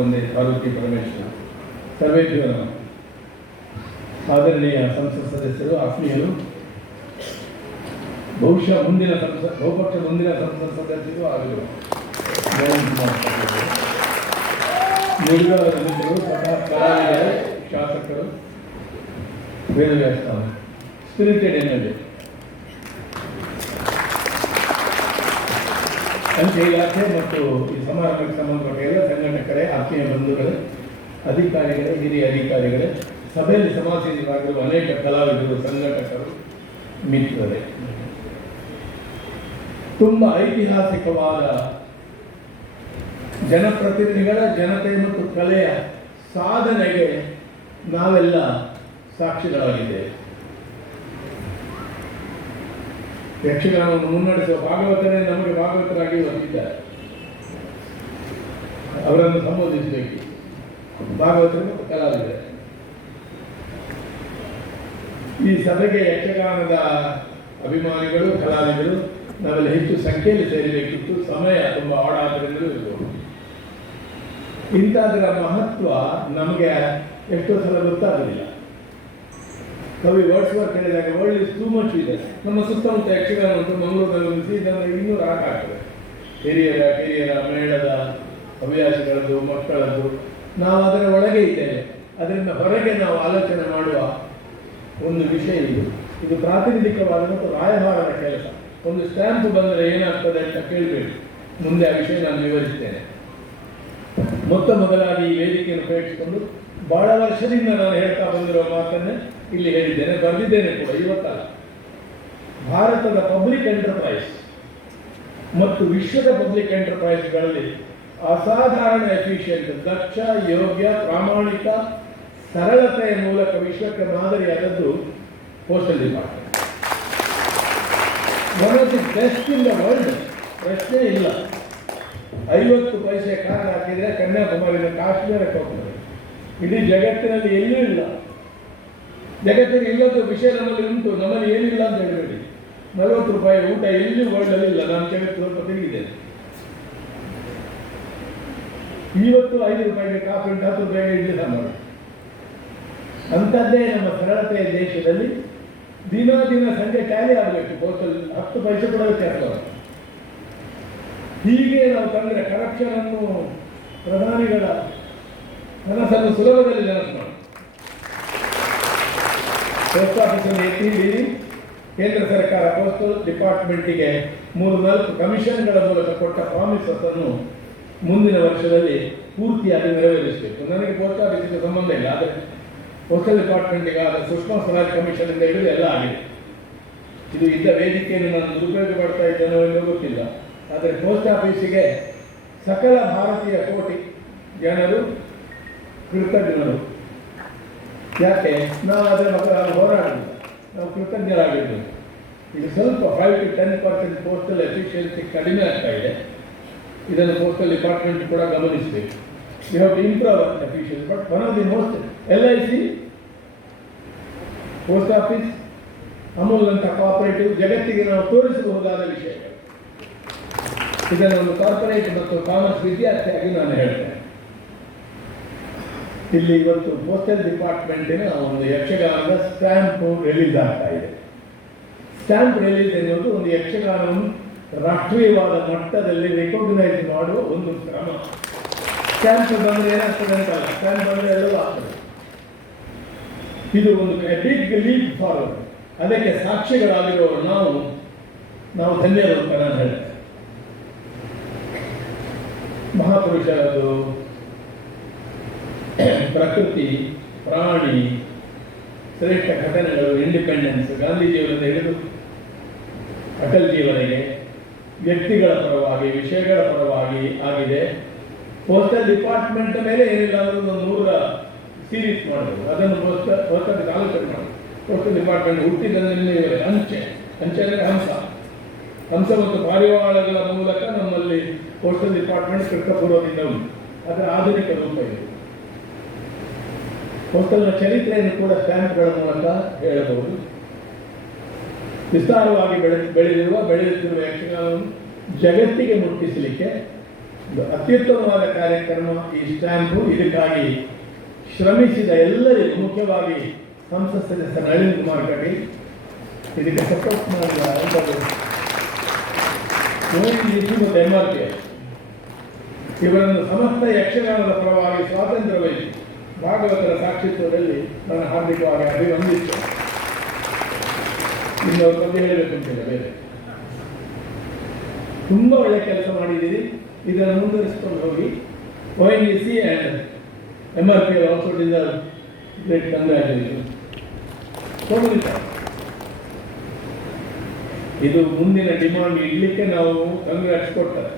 ಒಂದೇ ಪಾರ್ವತಿ ಪರಮೇಶ್ವರ ಸರ್ವೇಭ್ಯೋ ನಮಃ ಆದರಣೀಯ ಸಂಸತ್ ಸದಸ್ಯರು ಆತ್ಮೀಯರು ಬಹುಶಃ ಮುಂದಿನ ಸಂಸತ್ ಬಹುಪಕ್ಷ ಮುಂದಿನ ಸಂಸತ್ ಸದಸ್ಯರು ಆಗಿರುವ ಜಯಂತ್ ಕುಮಾರ್ ಪಾಟೀಲ್ ಅವರು. ನುಡಿಗಾರ ಮಿತ್ರರು ಸ್ವತಃ ಕಲಾವಿದರು ಶಾಸಕರು Vedavyas spirited N L A ಅಂಚೆ ಇಲಾಖೆ ಮತ್ತು ಈ ಸಮಾರಂಭಕ್ಕೆ ಸಂಬಂಧಪಟ್ಟ ಎಲ್ಲ ಸಂಘಟಕರೇ, ಆತ್ಮೀಯ ಬಂಧುಗಳೇ, ಅಧಿಕಾರಿಗಳೇ, ಹಿರಿಯ ಅಧಿಕಾರಿಗಳೇ, ಸಭೆಯಲ್ಲಿ ಸಮಾಜವಾಗಿರುವ ಅನೇಕ ಕಲಾವಿದರು, ಸಂಘಟಕರು, ಮಿತ್ರರೇ. ತುಂಬ ಐತಿಹಾಸಿಕವಾದ ಜನಪ್ರತಿನಿಧಿಗಳ ಜನತೆ ಮತ್ತು ಕಲೆಯ ಸಾಧನೆಗೆ ನಾವೆಲ್ಲ ಸಾಕ್ಷಿಗಳಾಗಿದ್ದೇವೆ. ಯಕ್ಷಗಾನವನ್ನು ಮುನ್ನಡೆಸುವ ಭಾಗವತನೇ ನಮಗೆ ಭಾಗವತರಾಗಿ ಬಂದಿದ್ದಾರೆ. ಅವರನ್ನು ಸಂಬೋಧಿಸಬೇಕು. ಭಾಗವತರು ಕಲಾವಿದರು. ಈ ಸಭೆಗೆ ಯಕ್ಷಗಾನದ ಅಭಿಮಾನಿಗಳು, ಕಲಾವಿದರು ನಾವೆಲ್ಲ ಹೆಚ್ಚು ಸಂಖ್ಯೆಯಲ್ಲಿ ಸೇರಬೇಕಿತ್ತು. ಸಮಯ ತುಂಬ ಆಡಾದ್ರಿಂದಲೂ ಇರಬಹುದು ಇಂಥದರ ಮಹತ್ವ ನಮಗೆ ಎಷ್ಟೋ ಸಲ ಗೊತ್ತಾಗೋದಿಲ್ಲ. ಕವಿ ವರ್ಡ್ಸ್ ವರ್ಕ್ ಹೇಳಿದಾಗ ವರ್ಲ್ಡ್ ಇಸ್ ಟೂ ಮಚ್ ಇದೆ. ನಮ್ಮ ಸುತ್ತಮುತ್ತ ಯಕ್ಷಗಾನ ಉಂಟು. ಮಂಗಳೂರಿನಲ್ಲಿ ಇದನ್ನು ಇನ್ನೂ ಆಟ ಆಗ್ತದೆ ಹಿರಿಯರ, ಕಿರಿಯರ, ಮೇಳದ ಹವ್ಯಾಸಗಳದ್ದು, ಮಕ್ಕಳದ್ದು. ನಾವು ಅದರ ಒಳಗೆ ಇದ್ದೇವೆ. ಅದರಿಂದ ಹೊರಗೆ ನಾವು ಆಲೋಚನೆ ಮಾಡುವ ಒಂದು ವಿಷಯ ಇದು. ಇದು ಪ್ರಾತಿನಿಧಿಕವಾದ ಮತ್ತು ರಾಯಭಾರದ ಕೆಲಸ. ಒಂದು ಸ್ಟ್ಯಾಂಪ್ ಬಂದರೆ ಏನಾಗ್ತದೆ ಅಂತ ಕೇಳಬೇಕು. ಮುಂದೆ ಆ ವಿಷಯ ನಾನು ವಿವರಿಸ್ತೇನೆ. ಮೊತ್ತ ಮೊದಲಾಗಿ ಈ ವೇದಿಕೆಯನ್ನು ಪ್ರೇಕ್ಷಿಸಿಕೊಂಡು ಬಹಳ ವರ್ಷದಿಂದ ನಾನು ಹೇಳ್ತಾ ಬಂದಿರುವ ಮಾತನ್ನೇ ಇಲ್ಲಿ ಹೇಳಿದ್ದೇನೆ, ಬರೆದಿದ್ದೇನೆ ಕೂಡ, ಇವತ್ತಲ್ಲ. ಭಾರತದ ಪಬ್ಲಿಕ್ ಎಂಟರ್ಪ್ರೈಸ್ ಮತ್ತು ವಿಶ್ವದ ಪಬ್ಲಿಕ್ ಎಂಟರ್ಪ್ರೈಸ್ಗಳಲ್ಲಿ ಅಸಾಧಾರಣ ಎಫಿಷಿಯಂಟ್ ದಕ್ಷ, ಯೋಗ್ಯ, ಪ್ರಾಮಾಣಿಕ ಸರಳತೆಯ ಮೂಲಕ ವಿಶ್ವಕ್ಕೆ ಮಾದರಿಯಾದದ್ದು postal department one best in the world ಪ್ರಶ್ನೆ ಇಲ್ಲ. ಐವತ್ತು ಪೈಸೆ ಕಾರ್ ಹಾಕಿದರೆ ಕನ್ಯಾಕುಮಾರಿಯಿಂದ ಕಾಶ್ಮೀರಕ್ಕೆ ಹೋಗ್ತದೆ ಇಡೀ ಜಗತ್ತಿನಲ್ಲಿ ಎಲ್ಲೂ ಇಲ್ಲ. ಜಗತ್ತಿಗೆ ಇಲ್ಲದ ವಿಷಯ ನಮ್ಮಲ್ಲಿ ಉಂಟು, ನಮ್ಮಲ್ಲಿ ಏನಿಲ್ಲ ಅಂತ ಹೇಳಬೇಡಿ. ನಲವತ್ತು ರೂಪಾಯಿ ಊಟ ಎಲ್ಲಿ ವರ್ಲ್ಡಲ್ಲಿ ಇಲ್ಲ, ನಾನು ಜಗತ್ತು ಸ್ವಲ್ಪ ತಿರುಗಿದ್ದೇನೆ ಇವತ್ತು ಐದು ರೂಪಾಯಿಗೆ ಕಾಫಿ ಉಂಟು, ಹತ್ತು ರೂಪಾಯಿಗೆ ಇಡ್ಲಿ ಸಾಂಬಾರು. ಅಂಥದ್ದೇ ನಮ್ಮ ಸರಳತೆಯ ದೇಶದಲ್ಲಿ ದಿನ ದಿನ ಸಂಜೆ ಟ್ಯಾಲಿ ಆಗಬೇಕು ಬೋತಲ್ ಹತ್ತು ಪೈಸೆ ಕೂಡ ವ್ಯತ್ಯಾಸ ಹೀಗೆ ನಾವು ತಂದರೆ ಕರಪ್ಷನ್ ಅನ್ನು ಪ್ರಧಾನಿಗಳ ಕನಸನ್ನು ಸುಲಭದಲ್ಲಿ ನೆನಪು ಮಾಡಿ ಪೋಸ್ಟ್ ಆಫೀಸಲ್ಲಿ ಎತ್ತಿದ್ದೀರಿ ಕೇಂದ್ರ ಸರ್ಕಾರ ಪೋಸ್ಟಲ್ ಡಿಪಾರ್ಟ್ಮೆಂಟಿಗೆ ಮೂರು ನಾಲ್ಕು ಕಮಿಷನ್ಗಳ ಮೂಲಕ ಕೊಟ್ಟ ಪ್ರಾಮಿಸನ್ನು ಮುಂದಿನ ವರ್ಷದಲ್ಲಿ ಪೂರ್ತಿಯಾಗಿ ನೆರವೇರಿಸಬೇಕು. ನನಗೆ ಪೋಸ್ಟ್ ಆಫೀಸಿಗೆ ಸಂಬಂಧ ಇಲ್ಲ, ಆದರೆ ಪೋಸ್ಟಲ್ ಡಿಪಾರ್ಟ್ಮೆಂಟಿಗೆ ಆದ ಸುಷ್ಮಾ ಸ್ವರಾಜ್ ಕಮಿಷನ್ ಅಂತ ಹೇಳಿದ್ರೆ ಎಲ್ಲ ಆಗಿದೆ. ಇದು ಇದ್ದ ವೇದಿಕೆಯನ್ನು ನಾನು ದುರುಪಯೋಗ ಪಡ್ತಾ ಇದ್ದೇನೋ ಎಂದು ಗೊತ್ತಿಲ್ಲ. ಆದರೆ ಪೋಸ್ಟ್ ಆಫೀಸಿಗೆ ಸಕಲ ಭಾರತೀಯ ಕೋಟಿ ಜನರು, ಕೃತಜ್ಞರು. ಯಾಕೆ? ನಾವು ಅದರ ಮಗ ಹೋರಾಡಿಲ್ಲ ನಾವು ಕೃತಜ್ಞರಾಗಿದ್ದೆ ಈಗ ಸ್ವಲ್ಪ five to ten percent postal efficiency ಕಡಿಮೆ ಆಗ್ತಾ ಇದೆ. ಇದನ್ನು ಪೋಸ್ಟಲ್ ಡಿಪಾರ್ಟ್ಮೆಂಟ್ ಕೂಡ ಗಮನಿಸಬೇಕು. You have to improve efficiency but one of the most L I C post office Amul ಅಂತ ಕೋಆಪರೇಟಿವ್ ಜಗತ್ತಿಗೆ ನಾವು ತೋರಿಸಬಹುದಾದ ವಿಷಯ. ಇದನ್ನು ಒಂದು ಕಾರ್ಪೊರೇಟ್ ಮತ್ತು ಕಾಮರ್ಸ್ ವಿದ್ಯಾರ್ಥಿಯಾಗಿ ನಾನು ಹೇಳ್ತೇನೆ. ಇಲ್ಲಿ ಇವತ್ತು ಪೋಸ್ಟಲ್ ಡಿಪಾರ್ಟ್ಮೆಂಟಿನ ಒಂದು ಯಕ್ಷಗಾನದ ಸ್ಟ್ಯಾಂಪ್ ರಿಲೀಸ್ ಆಗ್ತಾ ಇದೆ. ಸ್ಟ್ಯಾಂಪ್ ರಿಲೀಸ್ ಎನ್ನುವುದು ಒಂದು ಯಕ್ಷಗಾನವನ್ನು ರಾಷ್ಟ್ರೀಯವಾದ ಮಟ್ಟದಲ್ಲಿ ರೆಕಾಗ್ನೈಸ್ ಮಾಡುವ ಒಂದು ಕ್ರಮ. ಸ್ಟ್ಯಾಂಪ್ ಬಂದರೆ ಏನಾಗ್ತದೆ ಅಂತಲ್ಲ ಸ್ಟ್ಯಾಂಪ್ ಬಂದರೆ ಎಲ್ಲವೂ ಆಗ್ತದೆ. ಇದು ಒಂದು ಬಿಗ್ ಲೀಪ್ ಫಾರ್ವರ್ಡ್ ಅದಕ್ಕೆ ಸಾಕ್ಷಿಗಳಾಗಿರುವ ನಾವು ನಾವು ಧನ್ಯವಾದ ಅಂತ ಮಹಾಪುರುಷರದು ಪ್ರಕೃತಿ, ಪ್ರಾಣಿ, ಶ್ರೇಷ್ಠ ಘಟನೆಗಳು ಇಂಡಿಪೆಂಡೆನ್ಸ್ ಗಾಂಧೀಜಿಯವರಿಂದ ಹಿಡಿದು ಅಟಲ್ಜಿಯವರೆಗೆ ವ್ಯಕ್ತಿಗಳ ಪರವಾಗಿ, ವಿಷಯಗಳ ಪರವಾಗಿ ಆಗಿದೆ. ಪೋಸ್ಟಲ್ ಡಿಪಾರ್ಟ್ಮೆಂಟ್ ಮೇಲೆ ಏನಿಲ್ಲ ಅಂದ್ರೆ ಒಂದು ನೂರ ಸೀರೀಸ್ ಮಾಡಬೇಕು ಅದನ್ನು ಪೋಸ್ಟಲ್ ಪೋಸ್ಟಲ್ ಮಾಡಬೇಕು ಪೋಸ್ಟಲ್ ಡಿಪಾರ್ಟ್ಮೆಂಟ್ ಹುಟ್ಟಿದಲ್ಲಿ ಅಂಚೆ ಅಂಚೆ ಅಂದರೆ ಹಂಸ. ಹಂಸ ಮತ್ತು ಪಾರಿವಾಳಗಳ ಮೂಲಕ ನಮ್ಮಲ್ಲಿ ಪೋಸ್ಟಲ್ ಡಿಪಾರ್ಟ್ಮೆಂಟ್ ಕೃತಪೂರ್ವದಿಂದ ಉಂಟು. ಅದರ ಆಧುನಿಕ ರೂಪ ಇದು. ಪೋಸ್ಟಲ್ನ ಚರಿತ್ರೆಯನ್ನು ಕೂಡ ಸ್ಟ್ಯಾಂಪ್ಗಳ ಮೂಲಕ ಹೇಳಬಹುದು. ವಿಸ್ತಾರವಾಗಿ ಬೆಳೆ, ಬೆಳೆದಿರುವ ಬೆಳೆಯುತ್ತಿರುವ ಯಕ್ಷಗಾನವನ್ನು ಜಗತ್ತಿಗೆ ಮುಟ್ಟಿಸಲಿಕ್ಕೆ ಅತ್ಯುತ್ತಮವಾದ ಕಾರ್ಯಕ್ರಮ ಈ ಸ್ಟ್ಯಾಂಪು. ಇದಕ್ಕಾಗಿ ಶ್ರಮಿಸಿದ ಎಲ್ಲರಿಗೂ, ಮುಖ್ಯವಾಗಿ ಸಂಸತ್ ಸದಸ್ಯ ನಳಿನ್ ಕುಮಾರ್ ಕಟೀಲ್, ಇದಕ್ಕೆ ಸಪೋರ್ಟ್ ಮಾಡಿದ ಎಲ್ಲರೂ ಮೋದಿ ಮತ್ತು ಎಂ ಆರ್ ಕೆ ಇವರನ್ನು ಸಮಸ್ತ ಯಕ್ಷಗಾನದ ಪರವಾಗಿ ಭಾಗವತರ ಸಾಕ್ಷಿತ್ವದಲ್ಲಿ ನಾನು ಹಾರ್ದಿಕವಾಗಿ ಅಭಿವಂದಿತ್ತು ಇನ್ನು ಅವ್ರ ಬಗ್ಗೆ ಹೇಳಬೇಕು ಅಂತಿಲ್ಲ ಬೇರೆ ತುಂಬ ಒಳ್ಳೆ ಕೆಲಸ ಮಾಡಿದ್ದೀರಿ. ಇದನ್ನು ಮುಂದುವರಿಸಿಕೊಂಡು ಹೋಗಿ O N G C and M R P also deserve great congratulation ಇದು ಮುಂದಿನ ಡಿಮಾಂಡ್ ಇಡ್ಲಿಕ್ಕೆ ನಾವು ಕಂಗ್ರಾಟ್ಸ್ ಕೊಡ್ತಾರೆ.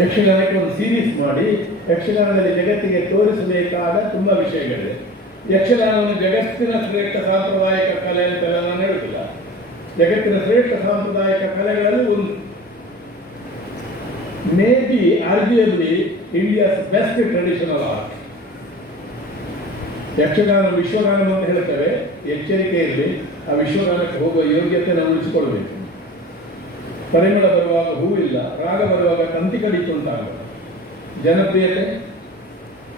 ಯಕ್ಷಗಾನಕ್ಕೆ ಒಂದು ಸೀರೀಸ್ ಮಾಡಿ ಯಕ್ಷಗಾನದಲ್ಲಿ ಜಗತ್ತಿಗೆ ತೋರಿಸಬೇಕಾದ ತುಂಬ ವಿಷಯಗಳಿದೆ. ಯಕ್ಷಗಾನವನ್ನು ಜಗತ್ತಿನ ಶ್ರೇಷ್ಠ ಸಾಂಪ್ರದಾಯಿಕ ಕಲೆ ಅಂತೆಲ್ಲ ನಾನು ಹೇಳುತ್ತಿಲ್ಲ ಜಗತ್ತಿನ ಶ್ರೇಷ್ಠ ಸಾಂಪ್ರದಾಯಿಕ ಕಲೆಗಳಲ್ಲಿ ಒಂದು. May be arguably India's best traditional art Yakshagana ಅಂತ ಹೇಳ್ತೇವೆ. ಎಚ್ಚರಿಕೆ ಇರಲಿ ಆ ವಿಶ್ವಗಾನಕ್ಕೆ ಹೋಗುವ ಯೋಗ್ಯತೆ ನಾವು ಉಳಿಸಿಕೊಳ್ಬೇಕು ಪರಿಮಳ ಬರುವಾಗ ಹೂವಿಲ್ಲ ರಾಗ ಬರುವಾಗ ತಂತಿ ಕಡಿತು ಅಂತಾಗ ಜನಪ್ರಿಯತೆ,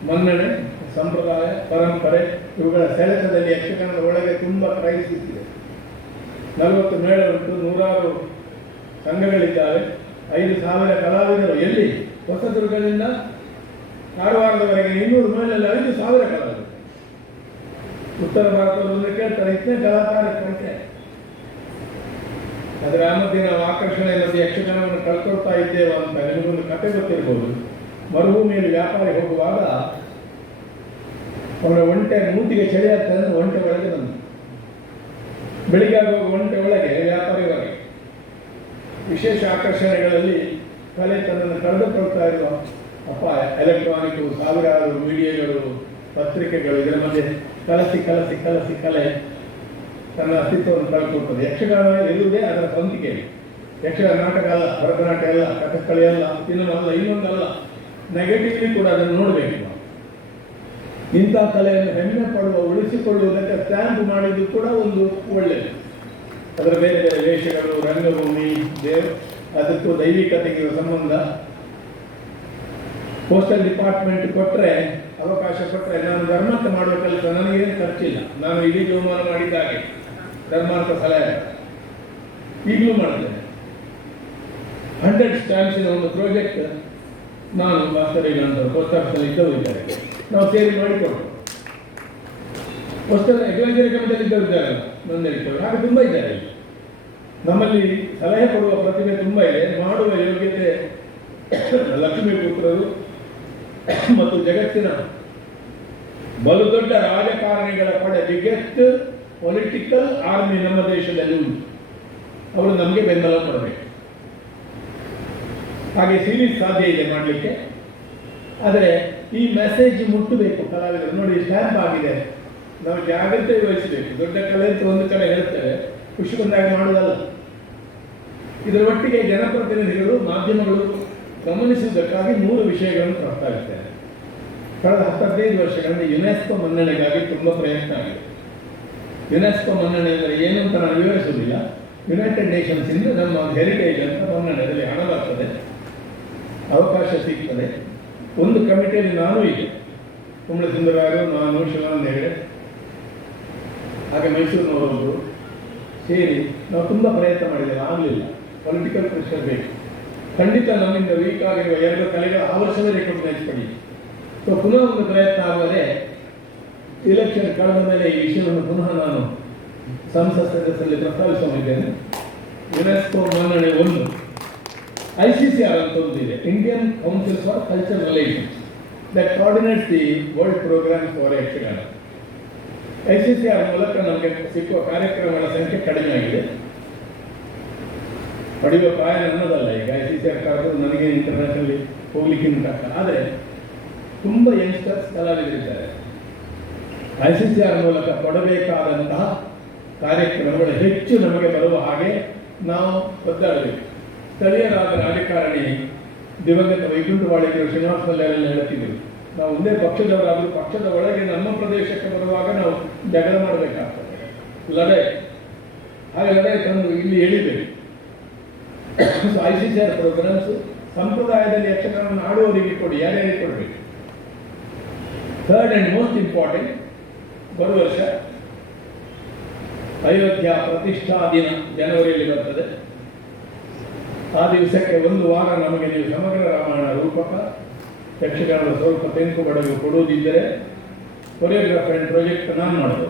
ಮನ್ನಣೆ, ಸಂಪ್ರದಾಯ, ಪರಂಪರೆ, ಇವುಗಳ ಸೆಳೆತದಲ್ಲಿ ಯಕ್ಷಗಾನದ ಒಳಗೆ ತುಂಬ ಕ್ರೈಸಿಸ್ ಇದೆ ನಲವತ್ತು ಮೇಳ ಉಂಟು ನೂರಾರು ಸಂಘಗಳಿದ್ದಾವೆ. ಐದು ಸಾವಿರ ಕಲಾವಿದರು. ಎಲ್ಲಿ? ಹೊಸದುರ್ಗದಿಂದ ಕಾರವಾರದವರೆಗೆ ಇನ್ನೂರು ಮೇಳಲ್ಲಿ ಐದು ಸಾವಿರ ಕಲಾವಿದರು. ಉತ್ತರ ಭಾರತದ ಕೇಳ್ತಾರೆ ಇಷ್ಟೇ ಕಲಾಕಾರ ಕೊರತೆ ಅದರ ಆ ಮಧ್ಯೆ ನಾವು ಆಕರ್ಷಣೆ ಮತ್ತು ಯಕ್ಷಗಾನವನ್ನು ಕಳ್ಕೊಳ್ತಾ ಇದ್ದೇವೆ ಅಂತ ನಿಮಗೊಂದು ಕತೆ ಗೊತ್ತಿರ್ಬೋದು. ಮರುಭೂಮಿಯಲ್ಲಿ ವ್ಯಾಪಾರಿ ಹೋಗುವಾಗ ಅವರ ಒಂಟೆ ಮೂತಿಗೆ ಚಳಿ ಆಗ್ತದೆ ಒಂಟೆ ಒಳಗೆ ಬಂದು ಬೆಳಿಗ್ಗೆ ಆಗುವಾಗ ಒಂಟೆ ಒಳಗೆ ವ್ಯಾಪಾರಿ ಒಳಗೆ ವಿಶೇಷ ಆಕರ್ಷಣೆಗಳಲ್ಲಿ ಕಲೆ ತನ್ನನ್ನು ಕಳೆದುಕೊಳ್ತಾ ಇರುವ ಅಪ್ಪ ಎಲೆಕ್ಟ್ರಾನಿಕ್ ಸಾವಿರಾರು ಮೀಡಿಯಾಗಳು ಪತ್ರಿಕೆಗಳು, ಇದರ ಮಧ್ಯೆ ಕಲಸಿ ಕಲಸಿ ಕಲಸಿ, ಕಲೆ. ತನ್ನ ಅಸ್ತಿತ್ವವನ್ನು ಕಳ್ಕೊಳ್ತದೆ. ಯಕ್ಷಗಾನ ಎಲ್ಲುವುದೇ ಅದರ ಸ್ವಂತಿಕೆಯಲ್ಲಿ ಯಕ್ಷಗಾನ ನಾಟಕ ಅಲ್ಲ, ಭರತನಾಟ್ಯ ಅಲ್ಲ, ಕಥಕ್ಕಳಿ ಅಲ್ಲ ಅಲ್ಲ ಇನ್ನೊಂದಲ್ಲ ನೆಗೆಟಿವ್ಲಿ ಕೂಡ ಅದನ್ನು ನೋಡಬೇಕು ನಾವು. ಇಂಥ ಕಲೆಯನ್ನು ಹೆಮ್ಮೆ ಪಡುವ, ಉಳಿಸಿಕೊಳ್ಳುವುದಕ್ಕೆ ಸ್ಟ್ಯಾಂಪ್ ಮಾಡಿದ್ದು ಕೂಡ ಒಂದು ಒಳ್ಳೆಯದು ಅದರ ಬೇರೆ ಬೇರೆ ವೇಷಗಳು, ರಂಗಭೂಮಿ, ದೇವ್ ಅದಕ್ಕೂ ದೈವಿಕತೆಗೆ ಸಂಬಂಧ. ಪೋಸ್ಟಲ್ ಡಿಪಾರ್ಟ್ಮೆಂಟ್ ಕೊಟ್ಟರೆ ಅವಕಾಶ ಕೊಟ್ಟರೆ ನಾನು ಧರ್ಮಕ್ಕೆ ಮಾಡುವ ಕೆಲಸ ನನಗೇನು ಖರ್ಚಿಲ್ಲ. ನಾನು ಇಡೀ ಜೀವಮಾನ ಮಾಡಿದ್ದಾಗೆ. ಧರ್ಮಾರ್ಥ ಸಲಹೆ ಈಗಲೂ ಮಾಡ್ತೇನೆ. ಹಂಡ್ರೆಡ್ ಸ್ಟ್ಯಾಂಪ್ಸಿನ ಒಂದು ಪ್ರಾಜೆಕ್ಟ್ ನಾನು ಮಾಸ್ಟರ್ ಅಂತ ಪೋಸ್ಟ್ ಇದ್ದವರು ಇದ್ದಾರೆ. ನಾವು ಸೇರಿ ಮಾಡಿಕೊಟ್ಟು ಪೋಸ್ಟಲ್ ಎಗ್ರಾಂಜರಿ ಕಮಿಟಿಯಲ್ಲಿ ಇದ್ದವರು ಇದ್ದಾರೆ. ನೋಂದಣಿತವರು ಹಾಗೆ ತುಂಬ ಇದ್ದಾರೆ ಇಲ್ಲಿ. ನಮ್ಮಲ್ಲಿ ಸಲಹೆ ಕೊಡುವ ಪ್ರತಿಭೆ ತುಂಬ ಇದೆ. ಮಾಡುವ ಯೋಗ್ಯತೆ ಲಕ್ಷ್ಮೀ ಪುತ್ರರು ಮತ್ತು ಜಗತ್ತಿನ ಬಲು ದೊಡ್ಡ ರಾಜಕಾರಣಿಗಳ ಪಡೆ ಬಿಗ್ಗೆಸ್ಟ್ ಪೊಲಿಟಿಕಲ್ ಆರ್ಮಿ ನಮ್ಮ ದೇಶದಲ್ಲಿ ಉಂಟು. ಅವರು ನಮಗೆ ಬೆಂಬಲ ಕೊಡಬೇಕು. ಹಾಗೆ ಸೀರೀಸ್ ಸಾಧ್ಯ ಇದೆ ಮಾಡಲಿಕ್ಕೆ. ಆದರೆ ಈ ಮೆಸೇಜ್ ಮುಟ್ಟಬೇಕು ಕಲಾವಿದರು. ನೋಡಿ ಸ್ಟ್ಯಾಂಪ್ ಆಗಿದೆ. ನಾವು ಜಾಗ್ರತೆ ವಹಿಸಬೇಕು. ದೊಡ್ಡ ಕಲೆ ಅಂತ ಒಂದು ಕಡೆ ಹೇಳ್ತೇವೆ ಖುಷಿ ಬಂದಾಗ ಮಾಡೋದಲ್ಲ. ಇದರ ಒಟ್ಟಿಗೆ ಜನಪ್ರತಿನಿಧಿಗಳು, ಮಾಧ್ಯಮಗಳು ಗಮನಿಸುವುದಕ್ಕಾಗಿ ಮೂರು ವಿಷಯಗಳನ್ನು ಪ್ರಸ್ತಾವಿಸ್ತೇನೆ ಕಳೆದ ಹತ್ತು ವರ್ಷಗಳಲ್ಲಿ ಯುನೆಸ್ಕೋ ಮನ್ನಣೆಗಾಗಿ ತುಂಬ ಪ್ರಯತ್ನ ಆಗಿದೆ. ಯುನೆಸ್ಕೋ ಮನ್ನಣೆ ಏನು ಅಂತ ನಾನು ವಿವರಿಸುವುದಿಲ್ಲ. ಯುನೈಟೆಡ್ ನೇಷನ್ಸ್ ಇಂದ ನಮ್ಮ ಹೆರಿಟೇಜ್ ಅಂತ ಮನ್ನಣೆಯಲ್ಲಿ ಹಣ ಬರ್ತದೆ ಅವಕಾಶ ಸಿಗ್ತದೆ. ಒಂದು ಕಮಿಟಿಯಲ್ಲಿ ನಾನು ಇದೆ. ಕುಂಬಳ ಸುಂದರಾರು ನಾನು, ಶಿವಾನಂದ ಹೆಗಡೆ, ಹಾಗೆ ಮೈಸೂರಿನವರೊಬ್ಬರು ಸೇರಿ ನಾವು ತುಂಬ ಪ್ರಯತ್ನ ಮಾಡಿದ್ದೇವೆ. ಆಗಲಿಲ್ಲ. ಪೊಲಿಟಿಕಲ್ ಪ್ರೆಷರ್ ಬೇಕು. ಖಂಡಿತ ನಮ್ಮಿಂದ ವೀಕ್ ಆಗಿರುವ ಎರಡು ಕಲೆಗಳು ಆ ವರ್ಷವೇ ರೆಕಗ್ನೈಸ್ ಪಡಿ. ಸೊ ಪುನಃ ಒಂದು ಪ್ರಯತ್ನ ಆದರೆ ಇಲೆಕ್ಷನ್ ಕಳೆದ ಮೇಲೆ ಈ ವಿಷಯವನ್ನು ಪುನಃ ನಾನು ಸಂಸತ್ ಸದಸ್ಯರಲ್ಲಿ ಪ್ರಸ್ತಾವಿಸಿದ್ದೇನೆ ಯುನೆಸ್ಕೋ ಮನ್ನಣೆ ಒಂದು. ಐ ಸಿ ಸಿ ಆರ್ ಅಂತ ಒಂದು ಇದೆ. Indian council for culture relations that coordinates the world program for Yakshagana I C C R ಮೂಲಕ ನಮಗೆ ಸಿಕ್ಕುವ ಕಾರ್ಯಕ್ರಮಗಳ ಸಂಖ್ಯೆ ಕಡಿಮೆ ಆಗಿದೆ. ಪಡೆಯುವ ಪ್ರಾಯ ಅನ್ನೋದಲ್ಲ ಈಗ. ಐ ಸಿ ಸಿ ಆರ್ ಕರೆದು ನನಗೆ ಇಂಟರ್ನ್ಯಾಷನಲ್ಲಿ ಹೋಗ್ಲಿಕ್ಕಿಂತ. ಆದರೆ ತುಂಬ ಯಂಗ್ಸ್ಟರ್ಸ್ ಕಲಾವಿದರಿದ್ದಾರೆ ಐ ಸಿ ಸಿ ಆರ್ ಮೂಲಕ ಕೊಡಬೇಕಾದಂತಹ ಕಾರ್ಯಕ್ರಮಗಳು ಹೆಚ್ಚು ನಮಗೆ ಬರುವ ಹಾಗೆ ನಾವು ಒದ್ದಾಡಬೇಕು. ಸ್ಥಳೀಯರಾದ ರಾಜಕಾರಣಿ ದಿವಂಗತ ವೈಕುಂಠವಾಳಿಗಳು ಶ್ರೀನಿವಾಸನಲ್ಲೆಲ್ಲ ಹೇಳ್ತಿದ್ರು ನಾವು ಒಂದೇ ಪಕ್ಷದವರಾದರೂ ಪಕ್ಷದ ಒಳಗೆ ನಮ್ಮ ಪ್ರದೇಶಕ್ಕೆ ಬರುವಾಗ ನಾವು ಜಗಳ ಮಾಡಬೇಕಾಗ್ತದೆ. ಲಡೆ ಹಾಗೆ ಲಡೆ ತಂದು ಇಲ್ಲಿ ಹೇಳಿದ್ದೇವೆ I C C R programs ಸಂಪ್ರದಾಯದಲ್ಲಿ ಯಕ್ಷಗಾನ ಆಡುವವರಿಗೆ ಕೊಡಿ, ಯಾರ್ಯಾರಿಗೆ ಕೊಡಬೇಕು? ಥರ್ಡ್ ಆ್ಯಂಡ್ ಮೋಸ್ಟ್ ಇಂಪಾರ್ಟೆಂಟ್ ಬರುವ ವರ್ಷ ಅಯೋಧ್ಯ ಪ್ರತಿಷ್ಠಾ ದಿನ ಜನವರಿಯಲ್ಲಿ ಬರ್ತದೆ. ಆ ದಿವಸಕ್ಕೆ ಒಂದು ವಾರ ನಮಗೆ ನೀವು ಸಮಗ್ರ ರಾಮಾಯಣ ರೂಪಕ, ಯಕ್ಷಗಾನದ ಸ್ವಲ್ಪ ತೆಂಕು ಬಡಗು ಕೊಡುವುದಿದ್ದರೆ ಕೊರಿಯೋಗ್ರಾಫ್ ಆ್ಯಂಡ್ ಪ್ರಾಜೆಕ್ಟ್ ನಾನು ಮಾಡೋದು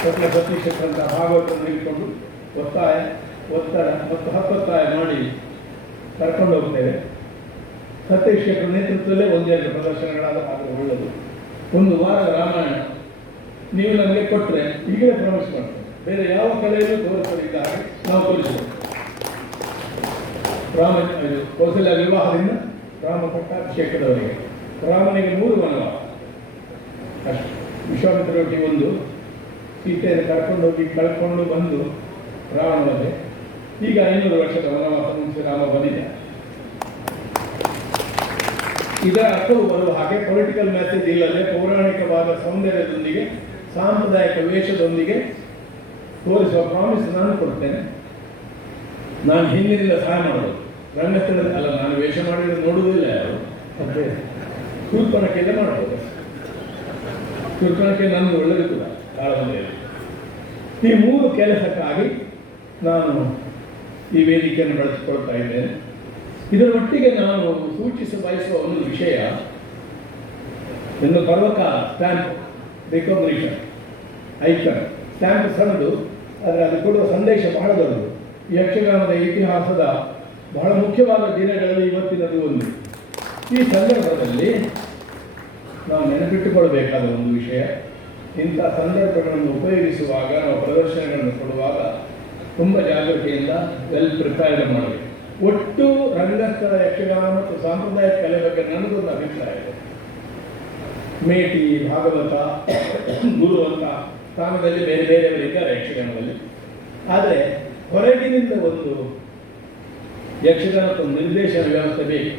ಸ್ವಪ್ನ ಸತೀಶ್ ಭಾಗವತನ್ನು ಭಾಗವತ ನಿಲ್ಕೊಂಡು ಒತ್ತಾಯ, ಒತ್ತಡ ಮತ್ತು ಹತ್ತೊತ್ತಾಯ ಮಾಡಿ ಕರ್ಕೊಂಡು ಹೋಗ್ತೇವೆ. ಸತೀಶ್ ನೇತೃತ್ವದಲ್ಲೇ ಒಂದೆರಡು ಪ್ರದರ್ಶನಗಳಾದ ಮಾತ್ರ ಒಳ್ಳೆಯದು. ಒಂದು ವಾರ ರಾಮಾಯಣ. ನೀವು ನಮಗೆ ಕೊಟ್ಟರೆ ಈಗಲೇ ಪ್ರಾಮಿಸ್ ಮಾಡ್ತೇನೆ. ಬೇರೆ ಯಾವ ಕಲೆಯಲ್ಲೂ ತೋರಿಸಲಿದ್ದಾರೆ ನಾವು ತೋರಿಸಬೇಕು ರಾಮ ಕೌಶಲ್ಯ ವಿವಾಹದಿಂದ ರಾಮ ಪಟ್ಟಾಭಿಷೇಕದವರೆಗೆ. ರಾಮನಿಗೆ ಮೂರು ವನವ ಅಷ್ಟು. ವಿಶ್ವಾಮಿತ್ರೊಟ್ಟಿಗೆ ಒಂದು, ಸೀತೆಯನ್ನು ಕರ್ಕೊಂಡು ಹೋಗಿ ಕಳ್ಕೊಂಡು ಬಂದು ರಾವಣ ಈಗ ಐನೂರು ವರ್ಷದ ವನವಾಸ ಇದರ ಅರ್ಥವು ಬರುವ ಹಾಗೆ ಪೊಲಿಟಿಕಲ್ ಮೆಸೇಜ್ ಇಲ್ಲದೆ ಪೌರಾಣಿಕವಾದ ಸೌಂದರ್ಯದೊಂದಿಗೆ ಸಾಂಪ್ರದಾಯಿಕ ವೇಷದೊಂದಿಗೆ ತೋರಿಸುವ ಪ್ರಾಮಿಸ್ ನಾನು ಕೊಡ್ತೇನೆ. ನಾನು ಹಿಂದಿನಿಂದ ಸಹಾಯ ಮಾಡೋದು. ರಂಗಸ್ಥಳ ಅಲ್ಲ ನಾನು ವೇಷ ಮಾಡಿದ್ರೆ ನೋಡುವುದಿಲ್ಲ ಯಾರು? ಮತ್ತೆ ಶೂರ್ಪಣಕ್ಕೆಲ್ಲ ಮಾಡ್ಬೋದು ಶೂರ್ಪಣಕ್ಕೆ ನನಗೆ ಒಳ್ಳೆಯದು ಕೂಡ ಕಾಳಮನೆಯಲ್ಲಿ ಈ ಮೂರು ಕೆಲಸಕ್ಕಾಗಿ ನಾನು ಈ ವೇದಿಕೆಯನ್ನು ಬಳಸಿಕೊಳ್ತಾ ಇದ್ದೇನೆ. ಇದರ ಒಟ್ಟಿಗೆ ನಾನು ಸೂಚಿಸ ಬಯಸುವ ಒಂದು ವಿಷಯ ಒಂದು ಪರ್ವಕ ಸ್ಟ್ಯಾಂಪ್ ರಿಕಗ್ನಿಷನ್ ಐಕನ್ ಸ್ಟ್ಯಾಂಪ್ ಸಣ್ಣದು ಆದರೆ ಅದು ಕೊಡುವ ಸಂದೇಶ ಬಹಳ ದೊಡ್ಡದು. ಯಕ್ಷಗಾನದ ಇತಿಹಾಸದ ಬಹಳ ಮುಖ್ಯವಾದ ದಿನಗಳಲ್ಲಿ ಇವತ್ತಿನದು ಒಂದು. ಈ ಸಂದರ್ಭದಲ್ಲಿ ನಾವು ನೆನಪಿಟ್ಟುಕೊಳ್ಬೇಕಾದ ಒಂದು ವಿಷಯ, ಇಂಥ ಸಂದರ್ಭಗಳನ್ನು ಉಪಯೋಗಿಸುವಾಗ, ನಾವು ಪ್ರದರ್ಶನಗಳನ್ನು ಕೊಡುವಾಗ, ತುಂಬ ಜಾಗೃತಿಯಿಂದ ವೆಲ್ ಪ್ರಿಪೇರ್ಡ್ ಮಾಡಬೇಕು. ಒಟ್ಟು ರಂಗಸ್ಥಳ ಯಕ್ಷಗಾನ ಮತ್ತು ಸಾಂಪ್ರದಾಯಿಕ ಕಲೆ ಬಗ್ಗೆ ನನಗೊಂದು ಅಭಿಪ್ರಾಯ ಇದೆ. ಮೇಟಿ, ಭಾಗವತ ಗುರು ಅಂತ ಸ್ಥಾನದಲ್ಲಿ ಬೇರೆ ಬೇರೆಯವರಿದ್ದಾರೆ ಯಕ್ಷಗಾನದಲ್ಲಿ. ಆದರೆ ಹೊರಗಿನಿಂದ ಒಂದು ಯಕ್ಷಗಾನಕ್ಕೆ ಒಂದು ನಿರ್ದೇಶನ ವ್ಯವಸ್ಥೆ ಬೇಕು.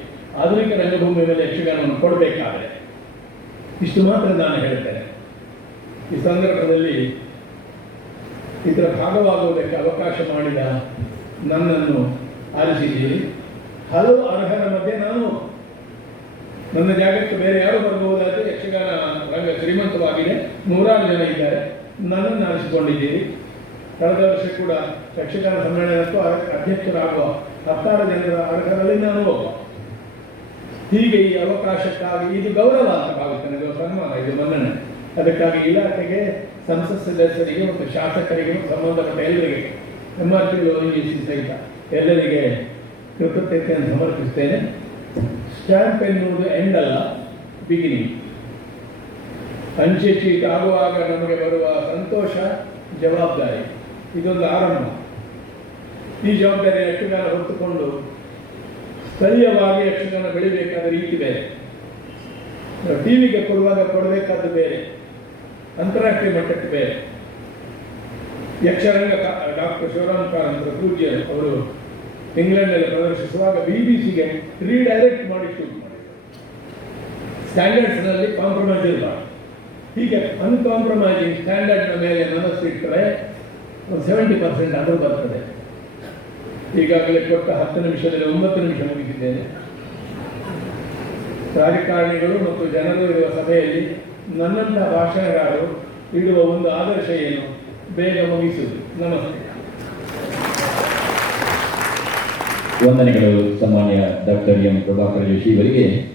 ಆಧುನಿಕ ರಂಗಭೂಮಿ ಮೇಲೆ ಯಕ್ಷಗಾನವನ್ನು ಕೊಡಬೇಕಾದ್ರೆ ಇಷ್ಟು ಮಾತ್ರ ನಾನು ಹೇಳ್ತೇನೆ. ಈ ಸಂದರ್ಭದಲ್ಲಿ ಇದರ ಭಾಗವಾಗುವುದಕ್ಕೆ ಅವಕಾಶ ಮಾಡಿದ ನನ್ನನ್ನು ಆರಿಸಿದ್ದೀರಿ ಹಲವು ಅರ್ಹರ ಮಧ್ಯೆ ನಾನು ನನ್ನ ಜಾಗಕ್ಕೆ ಬೇರೆ ಯಾರು ಬರಬಹುದಾದ್ರೆ ಯಕ್ಷಗಾನ ರಂಗ ಶ್ರೀಮಂತವಾಗಿದೆ. ನೂರಾರು ಜನ ಇದ್ದಾರೆ. ನನ್ನನ್ನು ಆರಿಸಿಕೊಂಡಿದ್ದೀರಿ. ಕಳೆದ ವರ್ಷ ಕೂಡ ಯಕ್ಷಗಾನ ಸಮ್ಮೇಳನಕ್ಕೂ ಅಧ್ಯಕ್ಷರಾಗುವ ಹತ್ತಾರು ಜನರ ಅರ್ಹರಲ್ಲಿ ನಾನು ಒಬ್ಬ. ಹೀಗೆ ಈ ಅವಕಾಶಕ್ಕಾಗಿ ಇದು ಗೌರವ ಅಂತ ಭಾವಿಸ್ತೇನೆ. ಇದು ಸನ್ಮಾನ ಇದು ಮನ್ನಣೆ. ಅದಕ್ಕಾಗಿ ಇಲಾಖೆಗೆ ಸಂಸತ್ ಸದಸ್ಯರಿಗೆ ಮತ್ತು ಶಾಸಕರಿಗೆ ಸಂಬಂಧಪಟ್ಟ ಎಲ್ಲರಿಗೆ ಎಂ ಆರ್ ಪಿ ಸಹಿತ ಎಲ್ಲರಿಗೆ ಕೃತಜ್ಞತೆಯನ್ನು ಸಮರ್ಪಿಸ್ತೇನೆ ಸ್ಟ್ಯಾಂಪ್ ಎನ್ನುವುದು ಎಂಡ್ ಅಲ್ಲ ಬಿಗಿನಿಂಗ್ ಅಂಚೆ ಚೀಟ್ ಆಗುವಾಗ ನಮಗೆ ಬರುವ ಸಂತೋಷ, ಜವಾಬ್ದಾರಿ. ಇದೊಂದು ಆರಂಭ. ಈ ಜವಾಬ್ದಾರಿ ಯಕ್ಷಗಾನ ಹೊತ್ತುಕೊಂಡು ಸ್ಥಳೀಯವಾಗಿ ಯಕ್ಷಗಾನ ಬೆಳಿಬೇಕಾದ ರೀತಿ ಬೇರೆ. ಟಿವಿಗೆ ಕೊಡುವಾಗ ಕೊಡಬೇಕಾದ್ದು ಬೇರೆ. ಅಂತಾರಾಷ್ಟ್ರೀಯ ಮಟ್ಟಕ್ಕೆ ಬೇರೆ. ಯಕ್ಷರಂಗ ಡಾಕ್ಟರ್ ಶಿವರಾಮ್ ಕಾರಂತರ ಪೂಜ್ಯ ಅವರು ಇಂಗ್ಲೆಂಡ್ನಲ್ಲಿ ಪ್ರದರ್ಶಿಸುವಾಗ ಬಿ ಬಿ ಸಿಗೆ ರೀಡೈರೆಕ್ಟ್ ಮಾಡಿ ಶೂಟ್ ಮಾಡಿದರು. ಸ್ಟ್ಯಾಂಡರ್ಡ್ಸ್ನಲ್ಲಿ ಕಾಂಪ್ರಮೈಸ್ ಇಲ್ಲ. ಹೀಗೆ ಅನ್ಕಾಂಪ್ರಮೈಸಿಂಗ್ ಸ್ಟ್ಯಾಂಡರ್ಡ್ನ ಮೇಲೆ ಮನಸ್ಸು ಇಟ್ಟರೆ ಒಂದು ಸೆವೆಂಟಿ ಪರ್ಸೆಂಟ್ ಅದು ಬರ್ತದೆ. ಈಗಾಗಲೇ ಕೊಟ್ಟ ಹತ್ತು ನಿಮಿಷದಲ್ಲಿ ಒಂಬತ್ತು ನಿಮಿಷ ಮುಗಿಸಿದ್ದೇನೆ. ರಾಜಕಾರಣಿಗಳು ಮತ್ತು ಜನರು ಇರುವ ಸಭೆಯಲ್ಲಿ ನನ್ನಂತಹ ಭಾಷಣಗಾರರು ಇಡುವ ಒಂದು ಆದರ್ಶ ಏನು? ಬೇಗ ಮುಗಿಸುವುದು ನಮಸ್ತೆ. ವಂದನೆಗಳು ಸನ್ಮಾನ್ಯ ಡಾಕ್ಟರ್ ಎಂ. ಪ್ರಭಾಕರ್ ಜೋಶಿ ಅವರಿಗೆ.